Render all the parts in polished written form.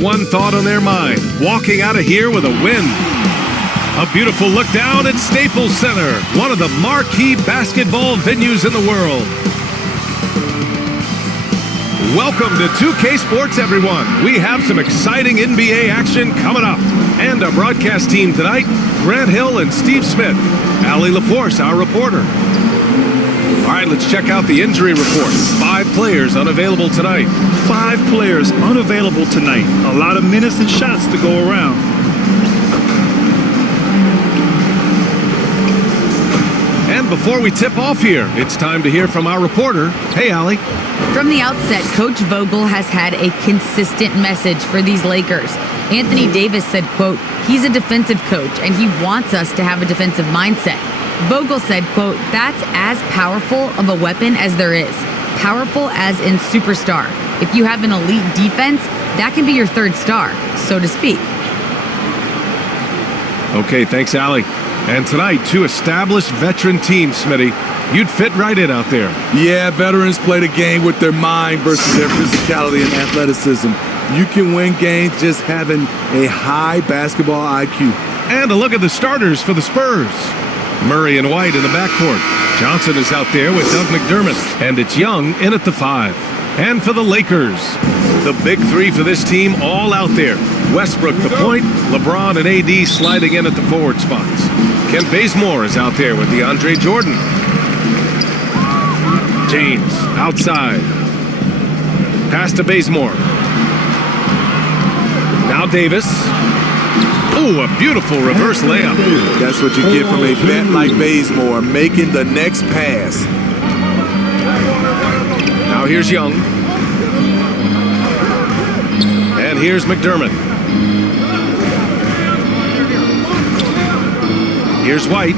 one thought on their mind, walking out of here with a win. A beautiful look down at Staples Center, one of the marquee basketball venues in the world. Welcome to 2K Sports, everyone. We have some exciting NBA action coming up. And our broadcast team tonight, Grant Hill and Steve Smith. Allie LaForce, our reporter. All right, let's check out the injury report. 5 players unavailable tonight. 5 players unavailable tonight. A lot of minutes and shots to go around. And before we tip off here, it's time to hear from our reporter. Hey, Allie. From the outset, Coach Vogel has had a consistent message for these Lakers. Anthony Davis said, quote, he's a defensive coach and he wants us to have a defensive mindset. Vogel said, quote, that's as powerful of a weapon as there is. Powerful as in superstar. If you have an elite defense, that can be your third star, so to speak. Okay, thanks, Allie. And tonight, 2 established veteran teams, Smitty. You'd fit right in out there. Yeah, veterans play the game with their mind versus their physicality and athleticism. You can win games just having a high basketball IQ. And a look at the starters for the Spurs. Murray and White in the backcourt. Johnson is out there with Doug McDermott. And it's Young in at the 5. And for the Lakers, the big 3 for this team all out there. Westbrook the point, LeBron and AD sliding in at the forward spots. Kent Bazemore is out there with DeAndre Jordan. James outside. Pass to Bazemore. Now Davis. Ooh, a beautiful reverse layup. That's what you get from a vet like Bazemore, making the next pass. Now here's Young. And here's McDermott. Here's White.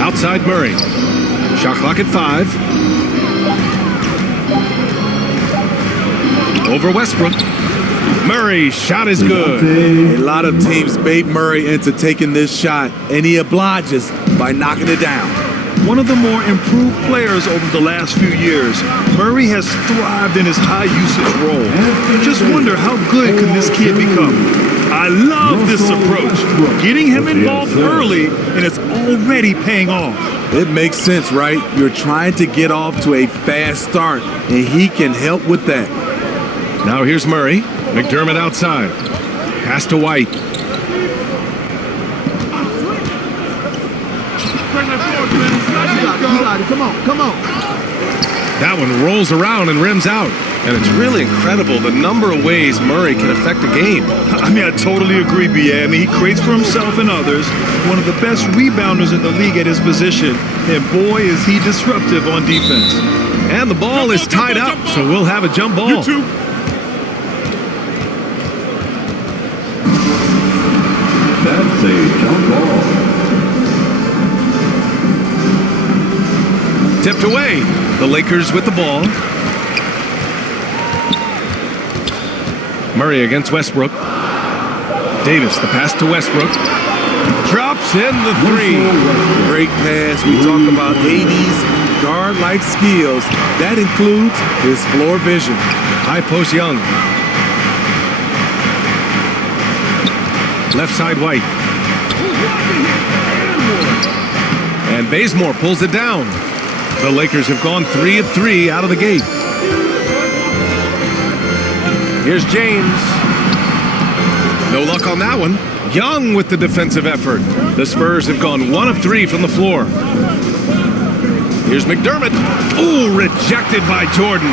Outside Murray. Shot clock at 5. Over Westbrook. Murray's shot is good. A lot of teams bait Murray into taking this shot, and he obliges by knocking it down. One of the more improved players over the last few years, Murray has thrived in his high-usage role. Just wonder how good can this kid become. I love this approach. Getting him involved early, and it's already paying off. It makes sense, right? You're trying to get off to a fast start, and he can help with that. Now here's Murray. McDermott outside. Pass to White. Come on. That one rolls around and rims out. And it's really incredible the number of ways Murray can affect a game. I mean, I totally agree, B.A. I mean, he creates for himself and others. One of the best rebounders in the league at his position. And boy, is he disruptive on defense. And the ball is tied up, so we'll have a jump ball. You too. That's a jump ball. Tipped away. The Lakers with the ball. Murray against Westbrook. Davis, the pass to Westbrook. Drops in the 3. Great pass. We talk about AD's guard-like skills. That includes his floor vision. High post Young. Left side White. And Bazemore pulls it down. The Lakers have gone 3 of 3 out of the gate. Here's James. No luck on that one. Young with the defensive effort. The Spurs have gone 1 of 3 from the floor. Here's McDermott. Ooh, rejected by Jordan.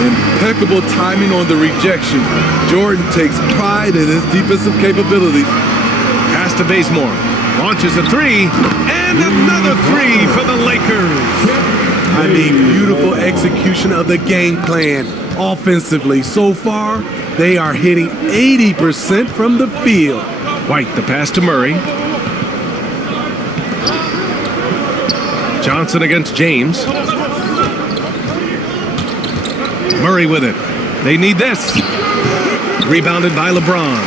Impeccable timing on the rejection. Jordan takes pride in his defensive capabilities. Pass to Bazemore. Launches a 3. And another 3 for the Lakers. I mean, beautiful execution of the game plan offensively. So far, they are hitting 80% from the field. White, the pass to Murray. Johnson against James. Murray with it. They need this. Rebounded by LeBron.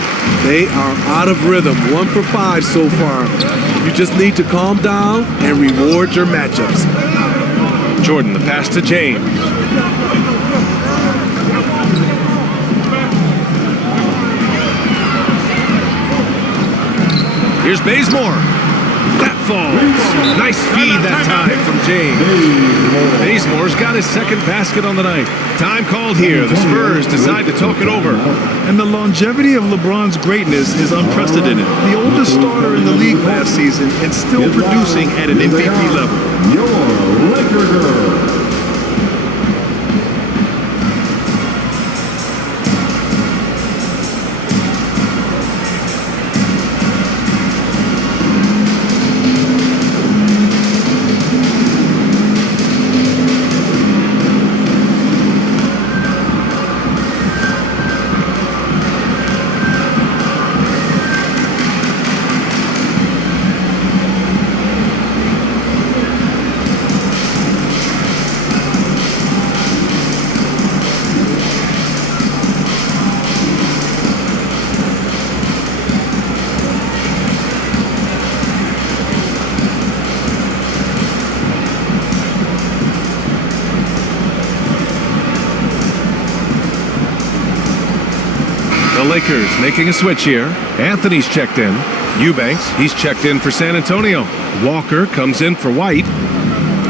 They are out of rhythm. 1 for 5 so far. You just need to calm down and reward your matchups. Jordan, the pass to James. Here's Bazemore. That falls. Nice feed that time from James. Bazemore's got his second basket on the night. Time called here. The Spurs decide to talk it over. And the longevity of LeBron's greatness is unprecedented. The oldest starter in the league last season and still producing at an MVP level. Your Laker girl. The Lakers making a switch here. Anthony's checked in. Eubanks, he's checked in for San Antonio. Walker comes in for White.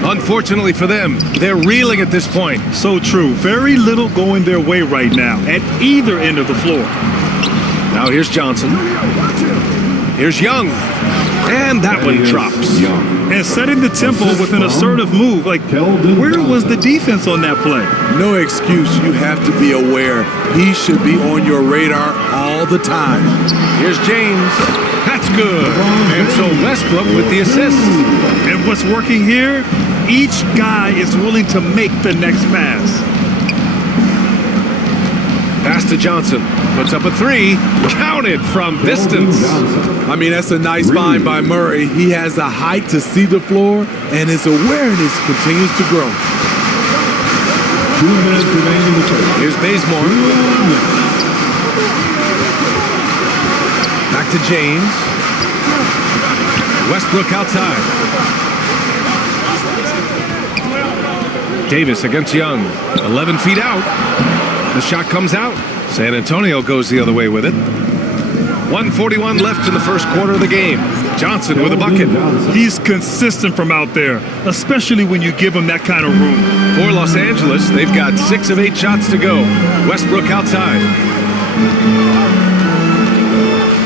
Unfortunately for them, they're reeling at this point. So true. Very little going their way right now at either end of the floor. Now here's Johnson. Here's Young. And that one drops. And setting the tempo with an assertive move. Like, where was the defense on that play? No excuse. You have to be aware. He should be on your radar all the time. Here's James. That's good. And so Westbrook with the assist. And what's working here? Each guy is willing to make the next pass. Pass to Johnson. Puts up a three. Counted from distance. I mean, that's a nice find by Murray. He has the height to see the floor, and his awareness continues to grow. 2 minutes remaining in the third. Here's Bazemore. Back to James. Westbrook outside. Davis against Young. 11 feet out. The shot comes out. San Antonio goes the other way with it. 1:41 left in the first quarter of the game. Johnson with a bucket. He's consistent from out there, especially when you give him that kind of room. For Los Angeles, they've got 6 of 8 shots to go. Westbrook outside.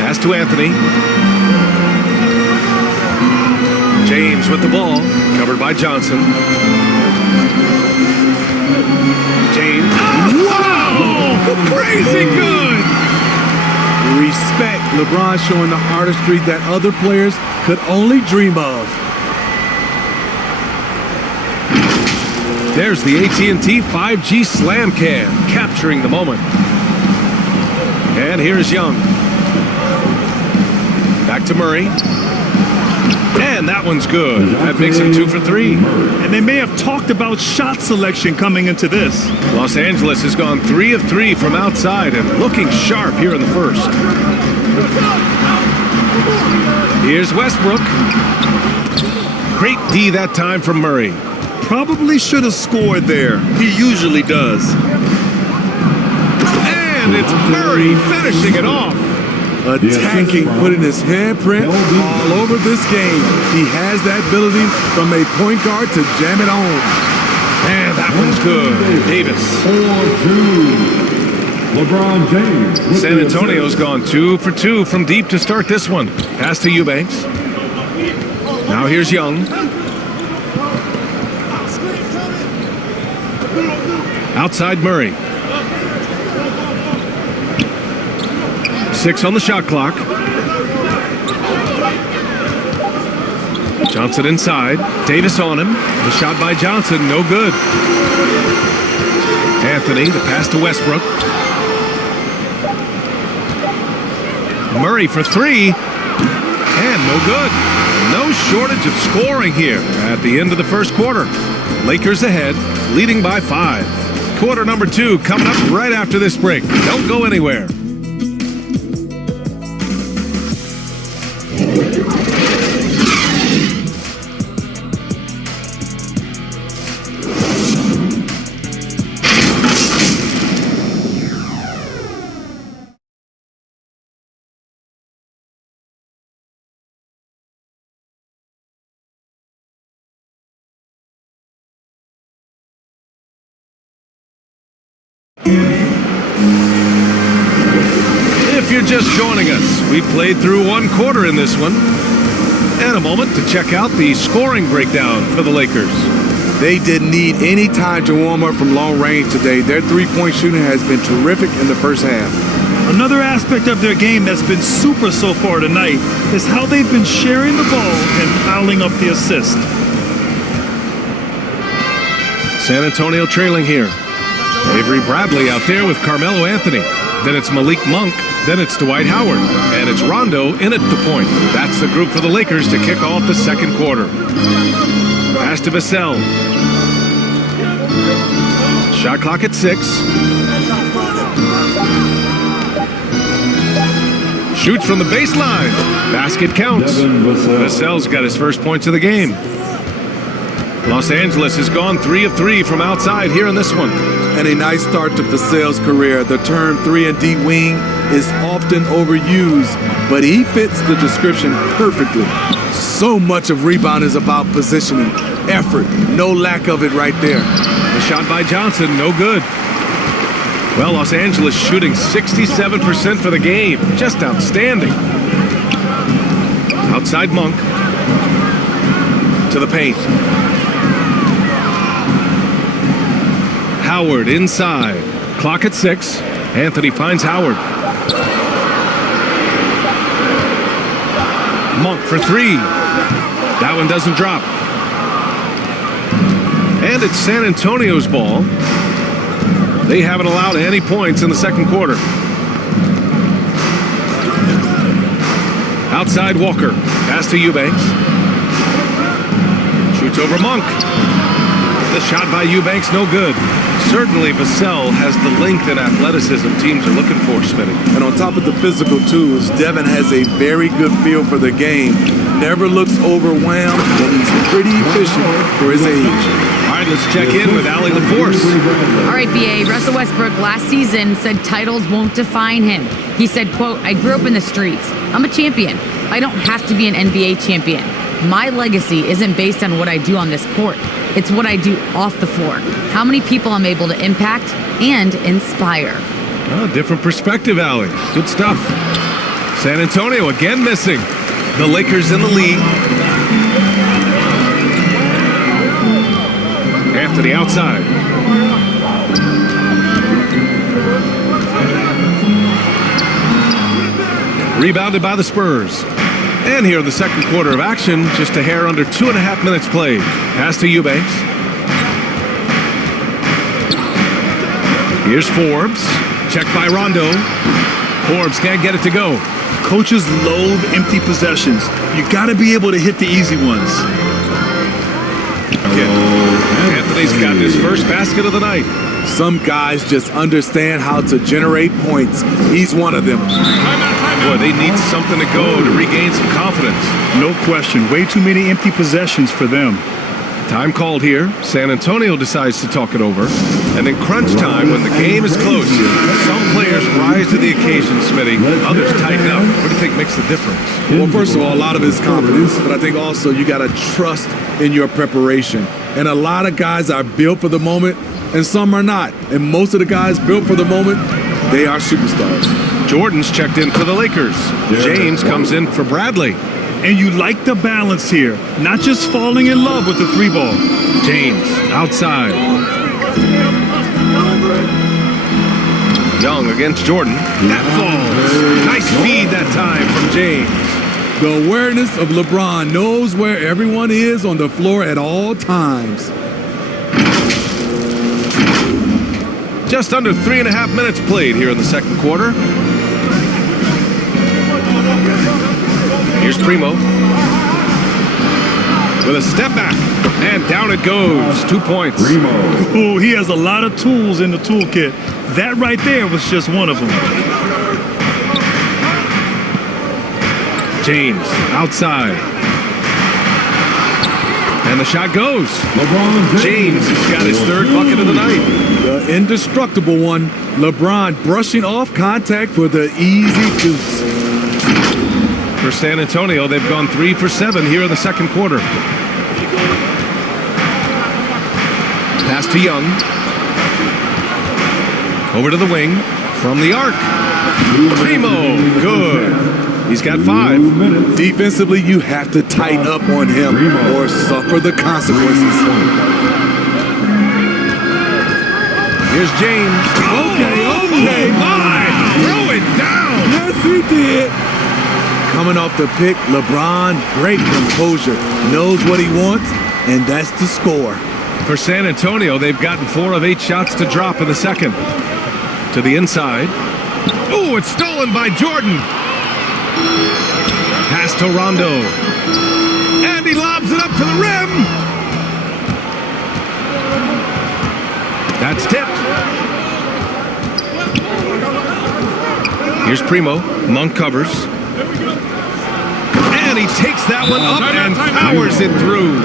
Pass to Anthony. James with the ball, covered by Johnson. James. Oh, wow! Crazy good! Respect. LeBron showing the artistry that other players could only dream of. There's the AT&T 5G Slam Cam, capturing the moment. And here's Young. Back to Murray. And that one's good. That makes him 2 for 3. And they may have talked about shot selection coming into this. Los Angeles has gone 3 of 3 from outside and looking sharp here in the first. Here's Westbrook. Great D that time from Murray. Probably should have scored there. He usually does. And it's Murray finishing it off. Attacking, putting his handprint all over this game. He has that ability from a point guard to jam it on. And that one's good. Davis. 4-2. LeBron James. San Antonio's gone 2 for 2 from deep to start this one. Pass to Eubanks. Now here's Young. Outside Murray. 6 on the shot clock. Johnson inside. Davis on him. The shot by Johnson, no good. Anthony, the pass to Westbrook. Murray for 3. And no good. No shortage of scoring here at the end of the first quarter. Lakers ahead, leading by 5. Quarter number 2 coming up right after this break. Don't go anywhere. you're just joining us, we played through one quarter in this one. And a moment to check out the scoring breakdown for the Lakers. They didn't need any time to warm up from long range today. Their three-point shooting has been terrific in the first half. Another aspect of their game that's been super so far tonight is how they've been sharing the ball and piling up the assist. San Antonio trailing here. Avery Bradley out there with Carmelo Anthony. Then it's Malik Monk. Then it's Dwight Howard. And it's Rondo in at the point. That's the group for the Lakers to kick off the second quarter. Pass to Vassell. Shot clock at 6. Shoots from the baseline. Basket counts. Vassell's got his first points of the game. Los Angeles has gone 3 of 3 from outside here in this one. And a nice start to Vassell's career. The term 3-and-D wing is often overused, but he fits the description perfectly. So much of rebound is about positioning, effort, no lack of it right there. The shot by Johnson, no good. Well, Los Angeles shooting 67% for the game. Just outstanding. Outside Monk. To the paint. Howard inside. Clock at 6. Anthony finds Howard. Monk for 3. That one doesn't drop. And it's San Antonio's ball. They haven't allowed any points in the second quarter. Outside Walker. Pass to Eubanks. Shoots over Monk. The shot by Eubanks, no good. Certainly Vassell has the length and athleticism teams are looking for, Smitty. And on top of the physical tools, Devin has a very good feel for the game. Never looks overwhelmed, and he's pretty efficient for his age. All right, let's check in with Allie LaForce. All right, BA, Russell Westbrook last season said titles won't define him. He said, quote, "I grew up in the streets. I'm a champion. I don't have to be an NBA champion. My legacy isn't based on what I do on this court. It's what I do off the floor. How many people I'm able to impact and inspire." Oh, different perspective, Allie. Good stuff. San Antonio again missing. The Lakers in the lead. Anthony outside. Rebounded by the Spurs. And here in the second quarter of action, just a hair under 2.5 minutes played. Pass to Eubanks. Here's Forbes. Checked by Rondo. Forbes can't get it to go. Coaches loathe empty possessions. You got to be able to hit the easy ones. Anthony's gotten his first basket of the night. Some guys just understand how to generate points. He's one of them. Boy, they need something to go to regain some confidence. No question. Way too many empty possessions for them. Time called here. San Antonio decides to talk it over. And in crunch time, when the game is close, some players rise to the occasion, Smitty. Others tighten up. What do you think makes the difference? Well, first of all, a lot of it is confidence. But I think also you got to trust in your preparation. And a lot of guys are built for the moment, and some are not. And most of the guys built for the moment, they are superstars. Jordan's checked in for the Lakers. James comes in for Bradley. And you like the balance here, not just falling in love with the 3-ball. James outside. Young against Jordan. That falls. Nice feed that time from James. The awareness of LeBron knows where everyone is on the floor at all times. Just under 3.5 minutes played here in the second quarter. Here's Primo. With a step back. And down it goes. 2 points. Oh, he has a lot of tools in the toolkit. That right there was just one of them. James outside. And the shot goes. James has got his third bucket of the night. The indestructible one. LeBron brushing off contact for the easy deuce. For San Antonio, they've gone 3 for 7 here in the second quarter. Pass to Young. Over to the wing. From the arc. Primo, good. He's got 5. Defensively, you have to tighten up on him or suffer the consequences. Here's James. Okay. Oh, my! Throw it down! Yes, he did. Coming off the pick, LeBron, great composure. Knows what he wants, and that's the score. For San Antonio, they've gotten 4 of 8 shots to drop in the second. To the inside. Oh, it's stolen by Jordan. Pass to Rondo. And he lobs it up to the rim. That's tipped. Here's Primo. Monk covers. And he takes that one up and powers it through.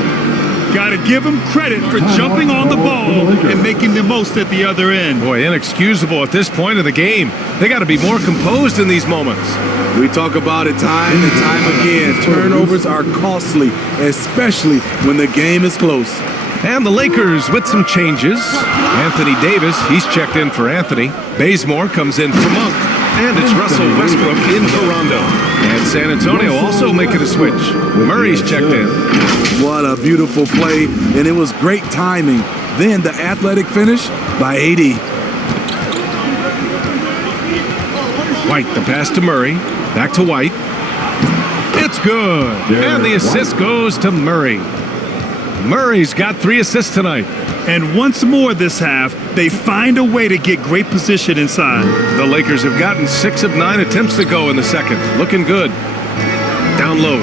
Got to give him credit for jumping on the ball and making the most at the other end. Boy, inexcusable at this point of the game. They got to be more composed in these moments. We talk about it time and time again. Turnovers are costly, especially when the game is close. And the Lakers with some changes. Anthony Davis, he's checked in for Anthony. Bazemore comes in for Monk. And it's Russell Westbrook in for Rondo. And San Antonio also making a switch. Murray's checked in. What a beautiful play, and it was great timing. Then the athletic finish by AD. White, the pass to Murray. Back to White. It's good. And the assist goes to Murray. Murray's got 3 assists tonight. And once more this half, they find a way to get great position inside. The Lakers have gotten 6 of 9 attempts to go in the second. Looking good. Down low.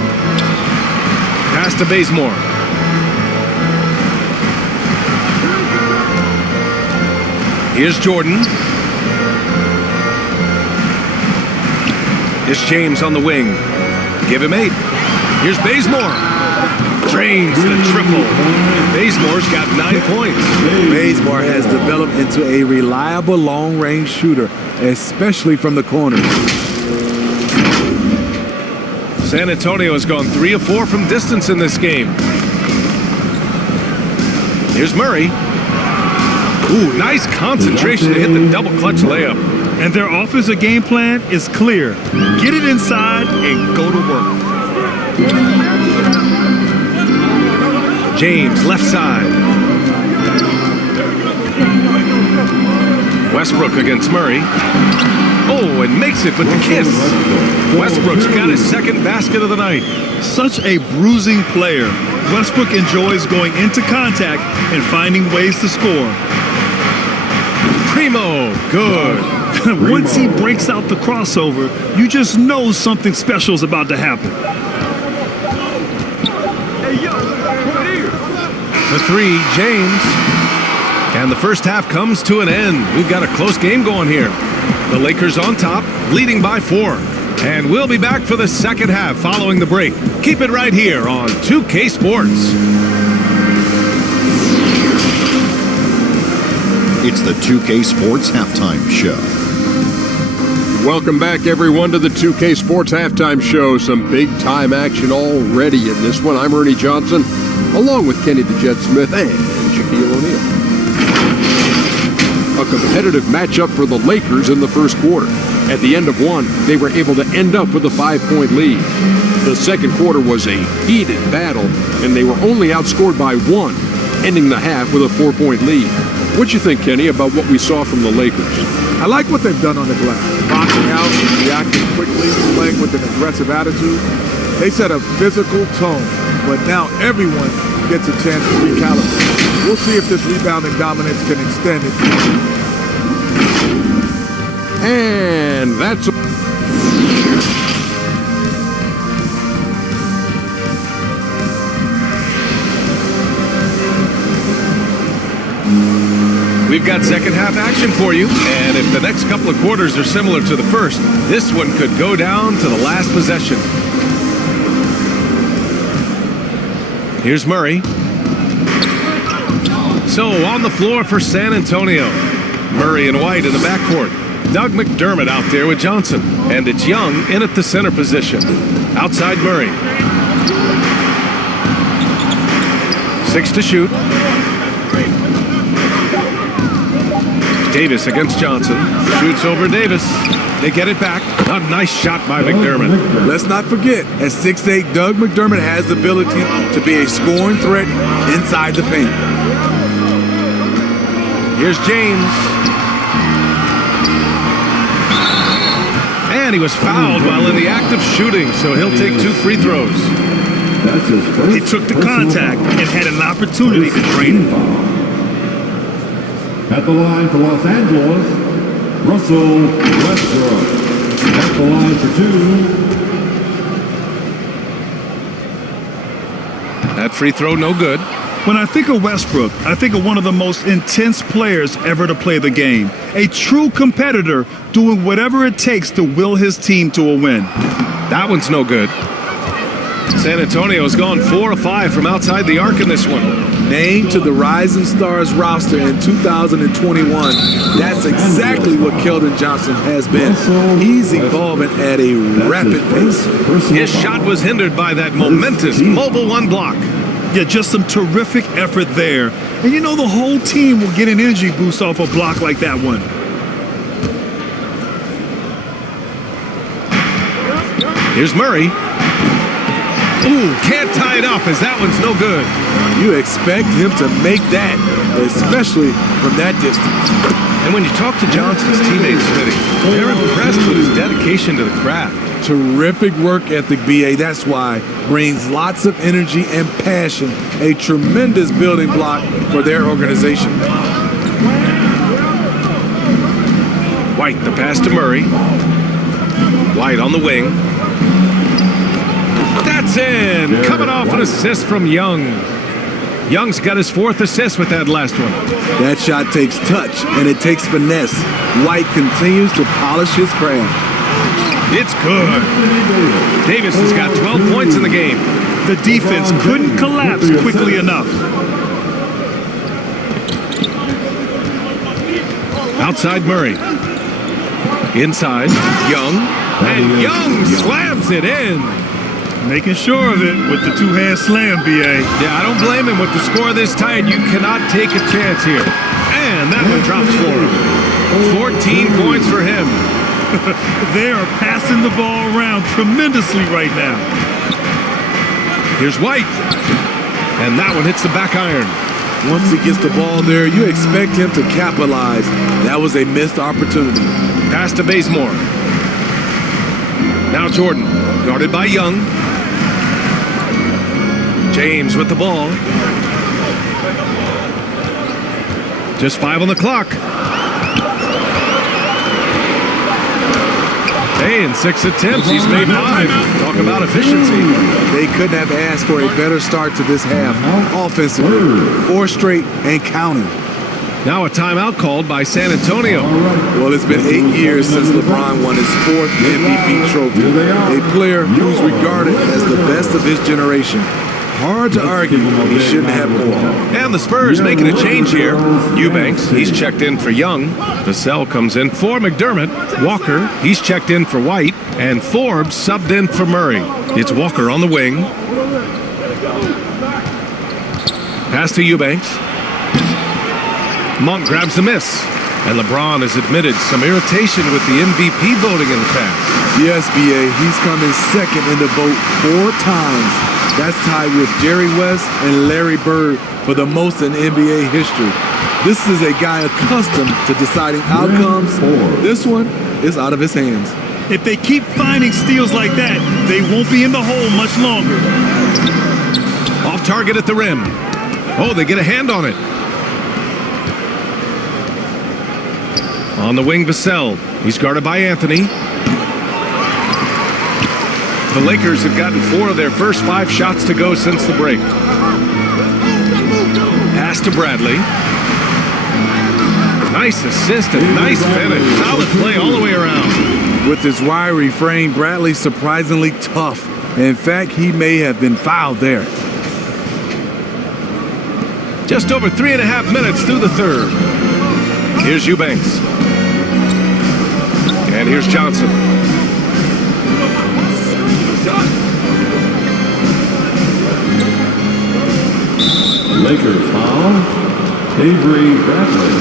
Pass to Bazemore. Here's Jordan. Here's James on the wing. Give him 8. Here's Bazemore. Drains the triple. Bazemore's got 9 points. Bazemore has developed into a reliable long-range shooter, especially from the corners. San Antonio has gone 3 of 4 from distance in this game. Here's Murray. Ooh, nice concentration to hit the double clutch layup. And their offensive game plan is clear. Get it inside and go to work. James, left side. Westbrook against Murray. Oh, and makes it with the kiss. Westbrook's got his second basket of the night. Such a bruising player. Westbrook enjoys going into contact and finding ways to score. Primo, good. Once he breaks out the crossover, you just know something special is about to happen. The 3, James. And the first half comes to an end. We've got a close game going here. The Lakers on top, leading by 4. And we'll be back for the second half following the break. Keep it right here on 2K Sports. It's the 2K Sports Halftime Show. Welcome back, everyone, to the 2K Sports Halftime Show. Some big-time action already in this one. I'm Ernie Johnson, along with Kenny the Jet Smith and Shaquille O'Neal. A competitive matchup for the Lakers in the first quarter. At the end of one, they were able to end up with a 5-point lead. The second quarter was a heated battle, and they were only outscored by 1, ending the half with a 4-point lead. What you think, Kenny, about what we saw from the Lakers? I like what they've done on the glass. Boxing out, reacting quickly, playing with an aggressive attitude. They set a physical tone, but now everyone gets a chance to recalibrate. We'll see if this rebounding dominance can extend it. And that's... We've got second half action for you, and if the next couple of quarters are similar to the first, this one could go down to the last possession. Here's Murray. So on the floor for San Antonio. Murray and White in the backcourt. Doug McDermott out there with Johnson, and it's Young in at the center position. Outside Murray. 6 to shoot. Davis against Johnson. Shoots over Davis. They get it back. A nice shot by McDermott. Let's not forget, at 6'8", Doug McDermott has the ability to be a scoring threat inside the paint. Here's James. And he was fouled while in the act of shooting, so he'll take 2 free throws. He took the contact and had an opportunity to drain it. At the line for Los Angeles, Russell Westbrook. At the line for 2. That free throw no good. When I think of Westbrook, I think of one of the most intense players ever to play the game. A true competitor doing whatever it takes to will his team to a win. That one's no good. San Antonio's gone 4 of 5 from outside the arc in this one. Named to the Rising Stars roster in 2021, that's exactly what Keldon Johnson has been. He's evolving at a rapid pace. His shot was hindered by that momentous mobile 1 block. Yeah, just some terrific effort there. And you know the whole team will get an energy boost off a block like that one. Here's Murray. Ooh, can't tie it up as that one's no good. You expect him to make that, especially from that distance. And when you talk to Johnson's teammates, Smitty, they're impressed with his dedication to the craft. Terrific work ethic, BA. That's why brings lots of energy and passion, a tremendous building block for their organization. White, the pass to Murray. White on the wing. That's in! Coming off an assist from Young. Young's got his 4th assist with that last one. That shot takes touch, and it takes finesse. White continues to polish his craft. It's good. Davis has got 12 points in the game. The defense couldn't collapse quickly enough. Outside Murray. Inside, Young. And Young slams it in. Making sure of it with the 2-hand slam, BA. Yeah, I don't blame him. With the score this tight, you cannot take a chance here. And that one drops for him. 14 points for him. They are passing the ball around tremendously right now. Here's White. And that one hits the back iron. Once he gets the ball there, you expect him to capitalize. That was a missed opportunity. Pass to Bazemore. Now Jordan, guarded by Young. James with the ball. Just 5 on the clock. Hey, in 6 attempts, he's made 5. Talk about efficiency. They couldn't have asked for a better start to this half. Offensively, 4 straight and counting. Now a timeout called by San Antonio. Well, it's been 8 years since LeBron won his 4th MVP trophy. A player who's regarded as the best of his generation. Hard to argue he shouldn't have more. And the Spurs making a change here. Eubanks, he's checked in for Young. Vassell comes in for McDermott. Walker, he's checked in for White. And Forbes subbed in for Murray. It's Walker on the wing. Pass to Eubanks. Monk grabs the miss. And LeBron has admitted some irritation with the MVP voting in the past. Yes, BA, he's come in second in the vote 4 times. That's tied with Jerry West and Larry Bird for the most in NBA history. This is a guy accustomed to deciding outcomes. This one is out of his hands. If they keep finding steals like that, they won't be in the hole much longer. Off target at the rim. Oh, they get a hand on it. On the wing, Vassell. He's guarded by Anthony. The Lakers have gotten 4 of their first 5 shots to go since the break. Pass to Bradley. Nice assist and nice finish. Solid play all the way around. With his wiry frame, Bradley's surprisingly tough. In fact, he may have been fouled there. Just over 3.5 minutes through the third. Here's Eubanks. And here's Johnson. Lakers foul. Avery Bradley.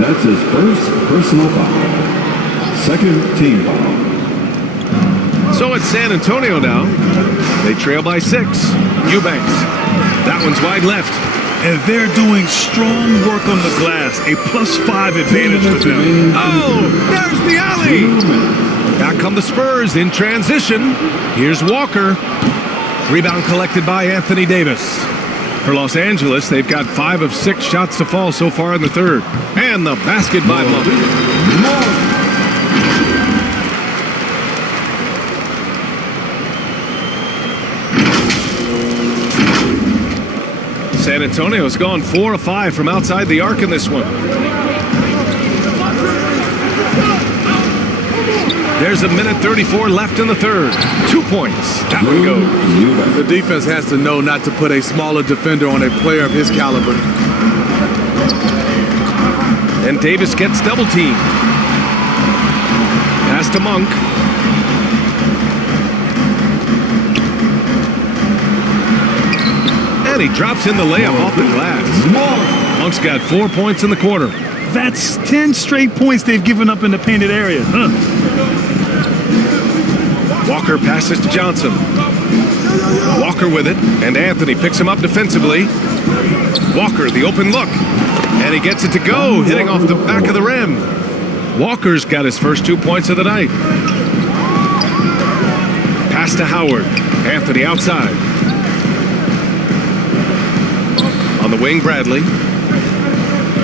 That's his first personal foul. Second team foul. So it's San Antonio now. They trail by 6. Eubanks. That one's wide left. And they're doing strong work on the glass. A +5 advantage for them. Oh, there's the alley. Back come the Spurs in transition. Here's Walker. Rebound collected by Anthony Davis. For Los Angeles, they've got 5 of 6 shots to fall so far in the third. And the basket by Monk. San Antonio's gone 4 of 5 from outside the arc in this one. There's 1:34 left in the third. 2 points. That one goes. The defense has to know not to put a smaller defender on a player of his caliber. And Davis gets double teamed. Pass to Monk. And he drops in the layup off the glass. Monk's got 4 points in the quarter. That's 10 straight points they've given up in the painted area. Walker passes to Johnson. Walker with it, and Anthony picks him up defensively. Walker, the open look. And he gets it to go, hitting off the back of the rim. Walker's got his first 2 points of the night. Pass to Howard. Anthony outside. On the wing, Bradley.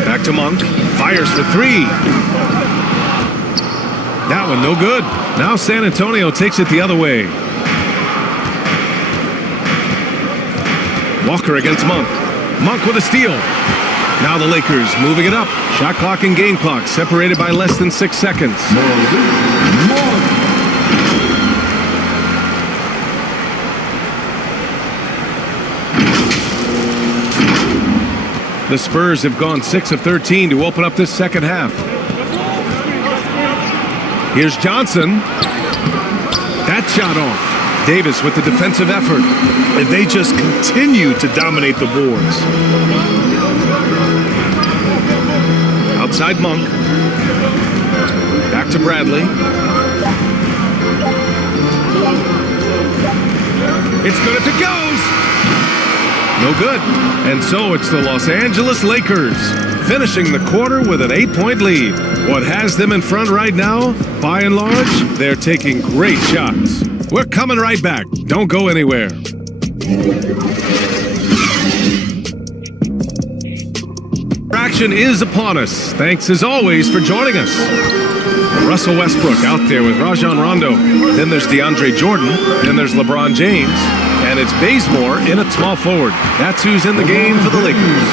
Back to Monk. Fires for 3. That one no good. Now San Antonio takes it the other way. Walker against Monk. Monk with a steal. Now the Lakers moving it up. Shot clock and game clock separated by less than 6 seconds. The Spurs have gone 6 of 13 to open up this second half. Here's Johnson. That shot off. Davis with the defensive effort. And they just continue to dominate the boards. Outside Monk. Back to Bradley. It's good if it goes. No good. And so it's the Los Angeles Lakers finishing the quarter with an 8-point lead. What has them in front right now, by and large, they're taking great shots. We're coming right back. Don't go anywhere. Action is upon us. Thanks as always for joining us. Russell Westbrook out there with Rajon Rondo. Then there's DeAndre Jordan. Then there's LeBron James. And it's Bazemore in at small forward. That's who's in the game for the Lakers.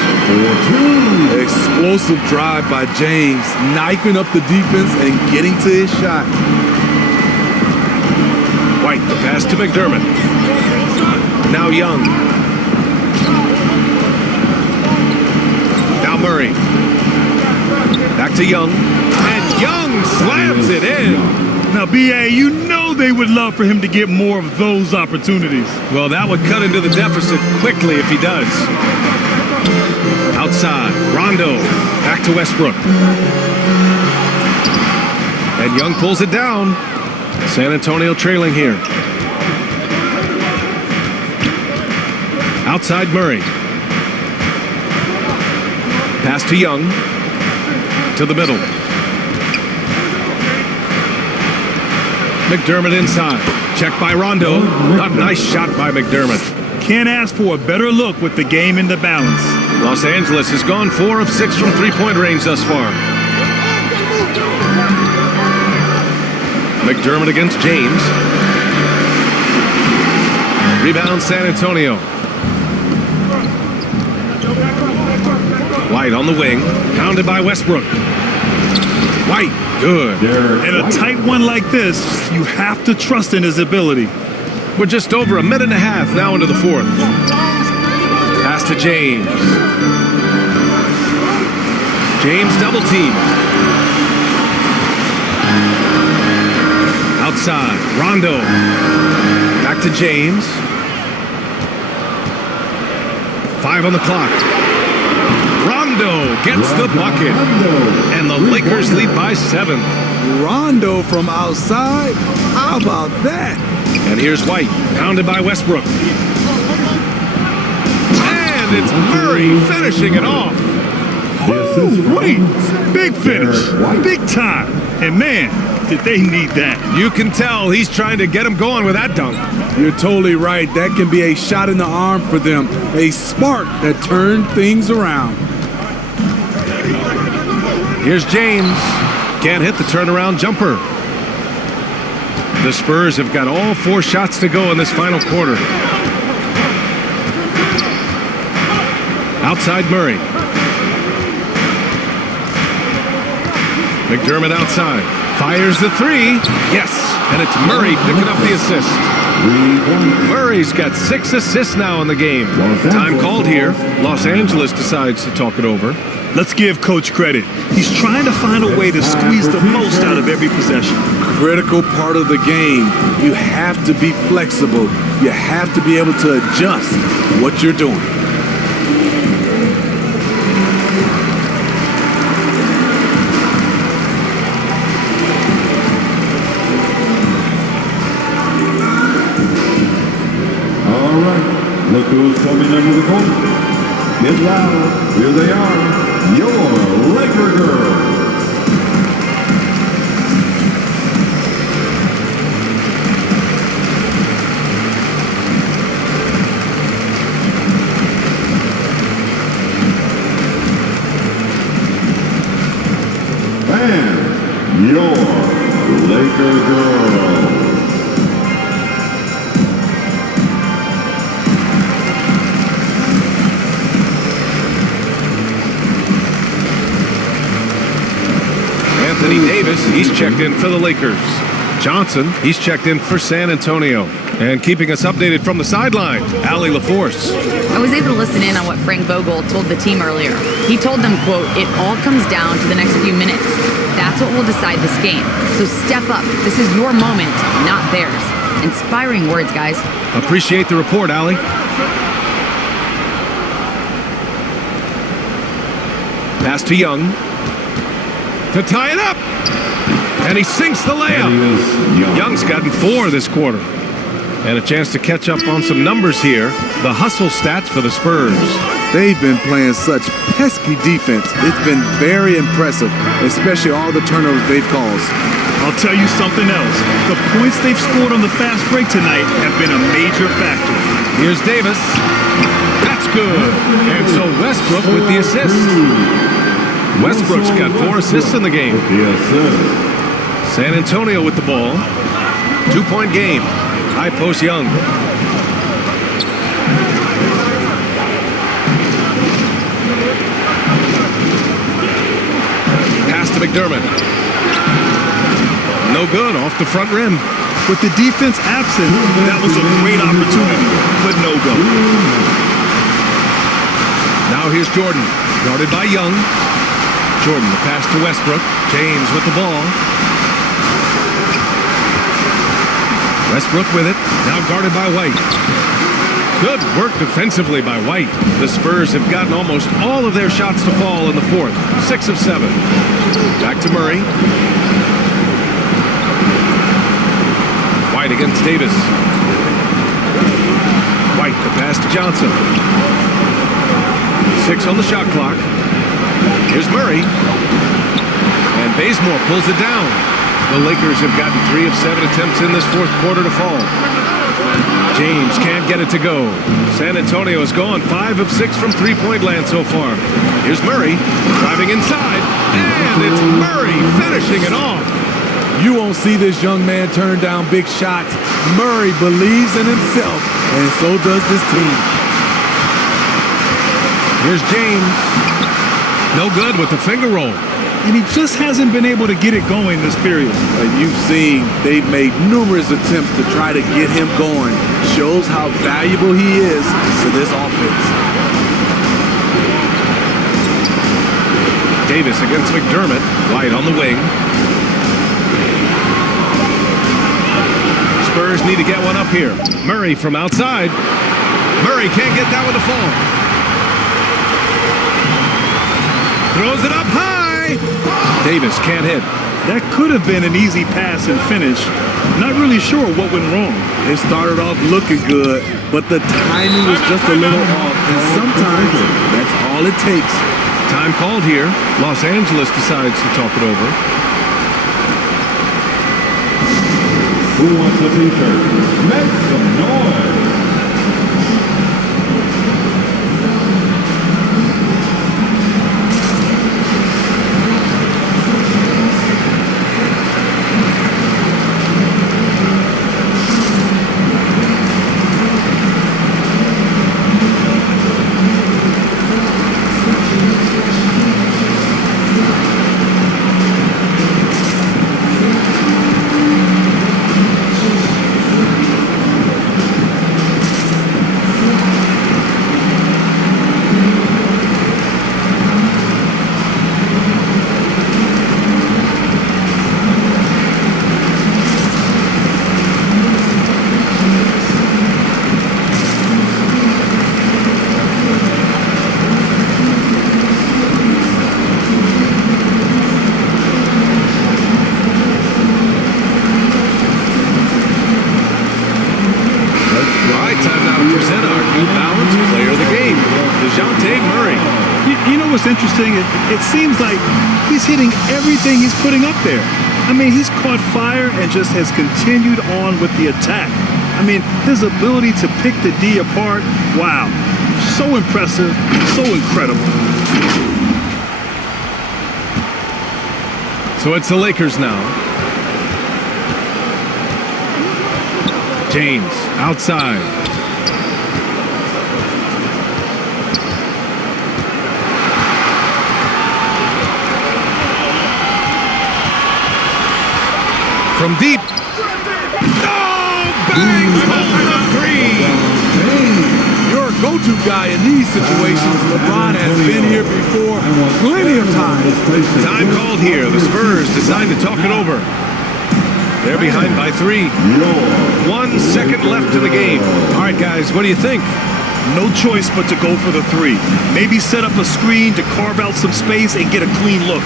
Explosive drive by James, knifing up the defense and getting to his shot. White, the pass to McDermott. Now Young. Now Murray. Back to Young. And Young slams it in. Now, B.A., you know they would love for him to get more of those opportunities. Well, that would cut into the deficit quickly if he does. Outside, Rondo, back to Westbrook. And Young pulls it down. San Antonio trailing here. Outside Murray. Pass to Young. To the middle. McDermott inside. Check by Rondo. A nice shot by McDermott. Can't ask for a better look with the game in the balance. Los Angeles has gone 4 of 6 from three-point range thus far. McDermott against James. Rebound San Antonio. White on the wing. Pounded by Westbrook. White. Good. In a tight one like this, you have to trust in his ability. We're just over a minute and a half now into the fourth. Pass to James. James double team. Outside. Rondo. Back to James. 5 on the clock. Rondo gets the bucket. And the Lakers lead by 7. Rondo from outside? How about that? And here's White, pounded by Westbrook. And it's Murray finishing it off. Ooh, wait, big finish, big time. And man, did they need that. You can tell he's trying to get him going with that dunk. You're totally right. That can be a shot in the arm for them. A spark that turned things around. Here's James. Can't hit the turnaround jumper. The Spurs have got all 4 shots to go in this final quarter. Outside Murray. McDermott outside. Fires the 3. Yes, and it's Murray picking up the assist. Murray's got 6 assists now in the game. Time called here. Los Angeles decides to talk it over. Let's give Coach credit. He's trying to find a way to squeeze the most out of every possession. Critical part of the game. You have to be flexible. You have to be able to adjust what you're doing. All right, look who's coming under the court. Get loud. Here they are, your Laker girls. And your Laker girls. Anthony Davis, he's checked in for the Lakers. Johnson, he's checked in for San Antonio. And keeping us updated from the sideline, Allie LaForce. I was able to listen in on what Frank Vogel told the team earlier. He told them, quote, "It all comes down to the next few minutes. That's what will decide this game. So step up. This is your moment, not theirs." Inspiring words, guys. Appreciate the report, Allie. Pass to Young. To tie it up. And he sinks the layup. Young's gotten 4 this quarter. And a chance to catch up on some numbers here. The hustle stats for the Spurs. They've been playing such pesky defense. It's been very impressive, especially all the turnovers they've caused. I'll tell you something else. The points they've scored on the fast break tonight have been a major factor. Here's Davis. That's good. And so Westbrook with the assist. Westbrook's got 4 assists in the game. San Antonio with the ball. 2-point game. High post Young. Pass to McDermott. No good, off the front rim. With the defense absent, that was a great opportunity, but no go. Now here's Jordan, guarded by Young. Jordan, the pass to Westbrook. James with the ball. Westbrook with it, now guarded by White. Good work defensively by White. The Spurs have gotten almost all of their shots to fall in the 4th. 6 of 7. Back to Murray. White against Davis. White, the pass to Johnson. 6 on the shot clock. Here's Murray. And Bazemore pulls it down. The Lakers have gotten 3 of 7 attempts in this 4th quarter to fall. James can't get it to go. San Antonio has gone 5 of 6 from 3-point land so far. Here's Murray driving inside. And it's Murray finishing it off. You won't see this young man turn down big shots. Murray believes in himself, and so does this team. Here's James. No good with the finger roll. And he just hasn't been able to get it going this period. You've seen they've made numerous attempts to try to get him going. Shows how valuable he is to this offense. Davis against McDermott. White on the wing. Spurs need to get one up here. Murray from outside. Murray can't get that one to fall. Throws it up high. Davis can't hit. That could have been an easy pass and finish. Not really sure what went wrong. It started off looking good, but the timing was just a little off, and sometimes that's all it takes. Time called here. Los Angeles decides to talk it over. Who wants a t-shirt? Make some noise. Interesting. It seems like he's hitting everything he's putting up there. I mean, he's caught fire and just has continued on with the attack. I mean, his ability to pick the D apart, wow. So impressive, so incredible. So it's the Lakers now. James outside. From deep. Oh, bang! The three. You're a go-to guy in these situations. LeBron has been here before plenty of times. Time called here. The Spurs decide to talk it over. They're behind by 3. 1 second left in the game. All right, guys, what do you think? No choice but to go for the 3. Maybe set up a screen to carve out some space and get a clean look.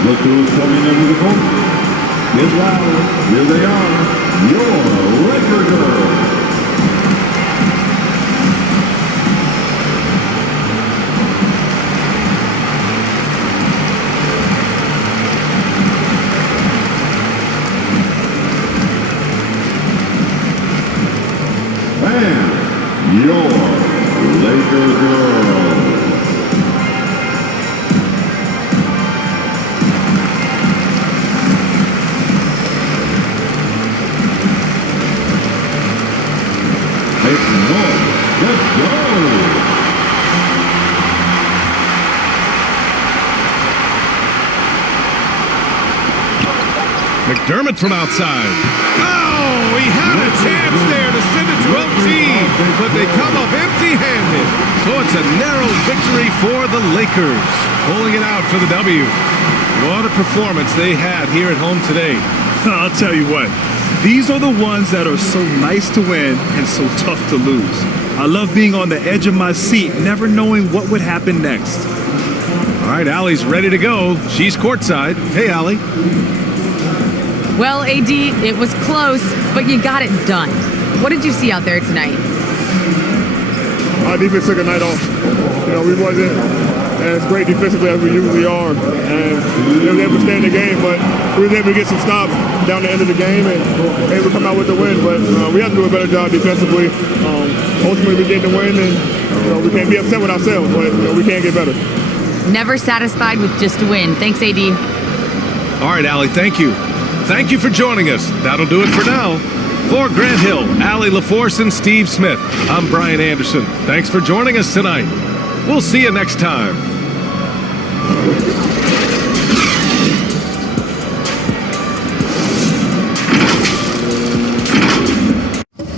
Look who's coming into the court. Get louder. Here they are. Your Laker girls. And your Laker girls. McDermott from outside. Oh, he had a chance there to send it to OT, but they come up empty-handed. So it's a narrow victory for the Lakers, pulling it out for the W. What a performance they had here at home today. I'll tell you what, these are the ones that are so nice to win and so tough to lose. I love being on the edge of my seat, never knowing what would happen next. All right, Allie's ready to go. She's courtside. Hey, Allie. Well, AD, it was close, but you got it done. What did you see out there tonight? Our defense took a night off. You know, we wasn't as great defensively as we usually are, and we were able to stay in the game, but we were able to get some stops down the end of the game and able to come out with the win. But we have to do a better job defensively. Ultimately, we get the win, and we can't be upset with ourselves, but we can get better. Never satisfied with just a win. Thanks, AD. All right, Allie, thank you. Thank you for joining us. That'll do it for now. For Grant Hill, Allie LaForce, and Steve Smith, I'm Brian Anderson. Thanks for joining us tonight. We'll see you next time.